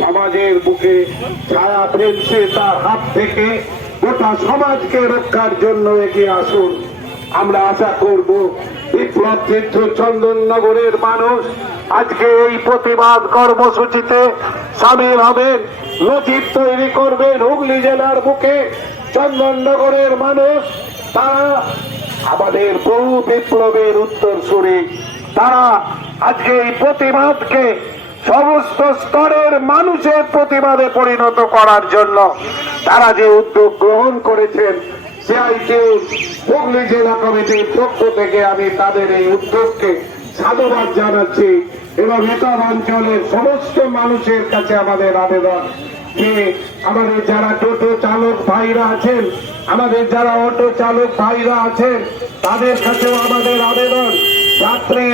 সমাজের বুকে ছায়া ফেলছে তার হাত থেকে গোটা সমাজকে রক্ষার জন্য এগিয়ে আসুন। আমরা আশা করব বিপ্লব তীর্থ চন্দননগরের মানুষ আজকে এই প্রতিবাদ কর্মসূচিতে সামিল হবেন, নজির তৈরি করবেন হুগলি জেলার বুকে চন্দননগরের মানুষ। তারা আমাদের বহু বিপ্লবের উত্তরসূরি। তারা আজকে এই প্রতিবাদকে সমস্ত স্তরের মানুষের প্রতিবাদে পরিণত করার জন্য তারা যে উদ্যোগ গ্রহণ করেছেন হুগলি জেলা কমিটির পক্ষ থেকে আমি তাদের এই সাধুবাদ জানাচ্ছি এবং অঞ্চলের সমস্ত মানুষের কাছে আমাদের আবেদন আমাদের যারা টোটো চালক ভাইরা আছেন, আমাদের যারা অটো চালক ভাইরা আছেন, তাদের কাছেও আমাদের আবেদন। রাত্রে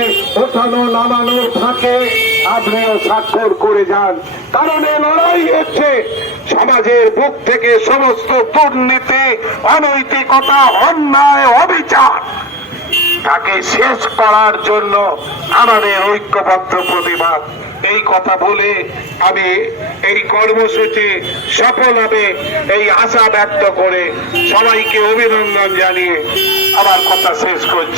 ওঠানো, নামানোর ফাঁকে আপনিও স্বাক্ষর করে যান। কারণ এ লড়াই হচ্ছে। সমাজের বুক থেকে সমস্ত দুর্নীতি, অনৈতিকতা, অন্যায়, অবিচার তাকে শেষ করার জন্য আমাদের ঐক্যবদ্ধ প্রতিবাদ। এই কথা বলে আমি এই কর্মসূচি সফল হবে এই আশা ব্যক্ত করে সবাইকে অভিনন্দন জানিয়ে আমার কথা শেষ করছি।